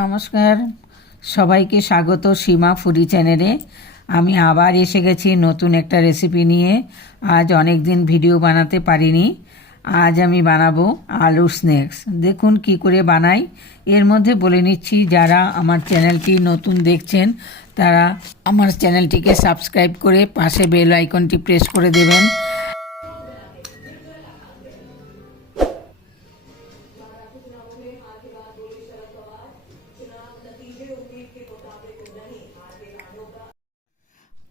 নমস্কার, সবাইকে স্বাগত সীমা ফুডি চ্যানেলে। আমি আবার এসে গেছি নতুন একটা রেসিপি নিয়ে। আজ অনেক দিন ভিডিও বানাতে পারিনি। আজ আমি বানাবো আলুর স্ন্যাক্স। দেখুন কি করে বানাই। এর মধ্যে বলে নিচ্ছি, যারা আমার চ্যানেলটি নতুন দেখছেন তারা আমার চ্যানেলটিকে সাবস্ক্রাইব করে পাশে বেল আইকনটি প্রেস করে দেবেন।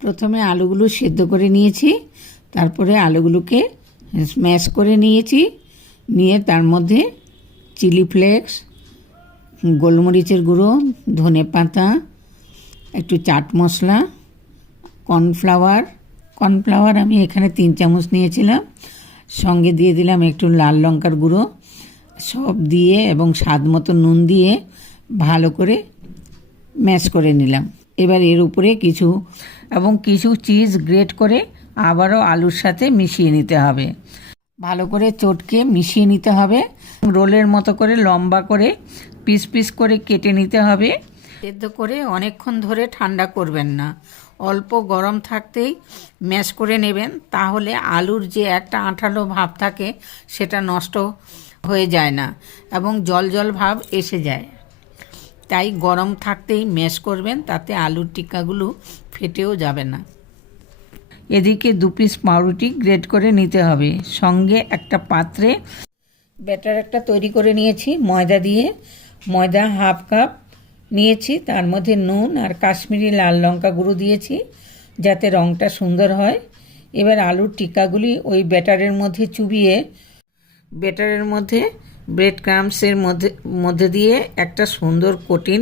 প্রথমে আলুগুলো সেদ্ধ করে নিয়েছি, তারপরে আলুগুলোকে স্ম্যাশ করে নিয়েছি, নিয়ে তার মধ্যে চিলি ফ্লেক্স, গোলমরিচের গুঁড়ো, ধনে পাতা, একটু চাট মশলা, কর্নফ্লাওয়ার আমি এখানে 3 চামচ নিয়েছিলাম, সঙ্গে দিয়ে দিলাম একটু লাল লঙ্কার গুঁড়ো, সব দিয়ে এবং স্বাদ মতো নুন দিয়ে ভালো করে ম্যাশ করে নিলাম। এবার এর উপরে কিছু চিজ গ্রেট করে আবারও আলুর সাথে মিশিয়ে নিতে হবে। ভালো করে চটকে মিশিয়ে নিতে হবে। রোলের মতো করে লম্বা করে পিস পিস করে কেটে নিতে হবে। সেদ্ধ করে অনেকক্ষণ ধরে ঠান্ডা করবেন না, অল্প গরম থাকতেই ম্যাশ করে নেবেন, তাহলে আলুর যে একটা আঠালো ভাব থাকে সেটা নষ্ট হয়ে যায় না এবং জল জল ভাব এসে যায়। তাই গরম থাকতেই ম্যাশ করবেন, তাতে আলুর টিক্কাগুলো ফেটেও যাবে না। এদিকে 2 পিস পাউরুটি গ্রেট করে নিতে হবে। সঙ্গে একটা পাত্রে ব্যাটার একটা তৈরি করে নিয়েছি ময়দা দিয়ে। ময়দা 1/2 কাপ নিয়েছি, তার মধ্যে নুন আর কাশ্মীরি লাল লঙ্কা গুঁড়ো দিয়েছি যাতে রঙটা সুন্দর হয়। এবার আলুর টিক্কাগুলি ওই ব্যাটারের মধ্যে চুবিয়ে ব্যাটারের মধ্যে ব্রেড ক্রাম্বসের মধ্যে দিয়ে একটা সুন্দর কোটিং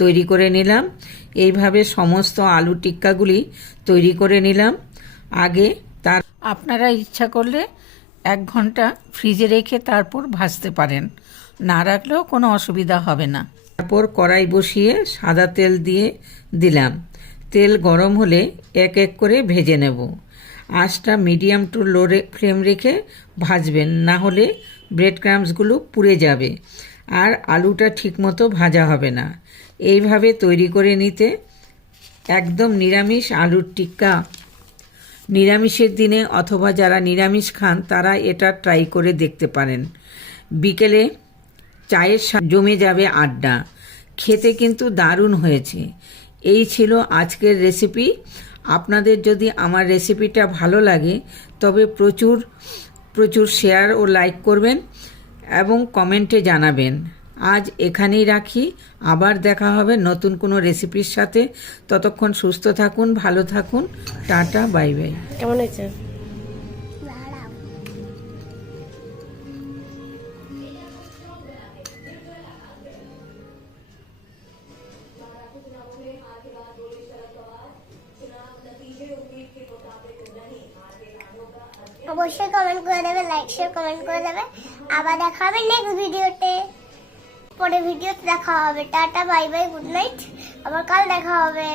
তৈরি করে নিলাম। এইভাবে সমস্ত আলু টিক্কাগুলি তৈরি করে নিলাম। আগে আপনারা ইচ্ছা করলে 1 ঘন্টা ফ্রিজে রেখে তারপর ভাজতে পারেন, না রাখলেও কোনো অসুবিধা হবে না। তারপর কড়াই বসিয়ে সাদা তেল দিয়ে দিলাম। তেল গরম হলে এক এক করে ভেজে নেব। আঁচটা মিডিয়াম টু লো ফ্লেম রেখে ভাজবেন, না হলে ব্রেড ক্রাম্বসগুলো পুড়ে যাবে আর আলুটা ঠিকমতো ভাজা হবে না। এইভাবে তৈরি করে নিতে একদম নিরামিষ আলুর টিক্কা। নিরামিষের দিনে অথবা যারা নিরামিষ খান তারা এটা ট্রাই করে দেখতে পারেন। বিকেলে চায়ের সাথে জমে যাবে আড্ডা। খেতে কিন্তু দারুণ হয়েছে। এই ছিল আজকের রেসিপি। আপনাদের যদি আমার রেসিপিটা ভালো লাগে তবে প্রচুর প্রচুর শেয়ার ও লাইক করবেন এবং কমেন্টে জানাবেন। আজ এখানেই রাখি, আবার দেখা হবে নতুন কোনো রেসিপির সাথে। ততক্ষণ সুস্থ থাকুন, ভালো থাকুন, টাটা, বাই বাই। কেমন হয়েছে? অবশ্যই কমেন্ট করে দেবে, লাইক শেয়ার কমেন্ট করে দেবে। আবার দেখা হবে নেক্সট ভিডিওতে। পরে ভিডিওতে দেখা হবে। Tata, bye bye, good night. আবার কাল দেখা হবে।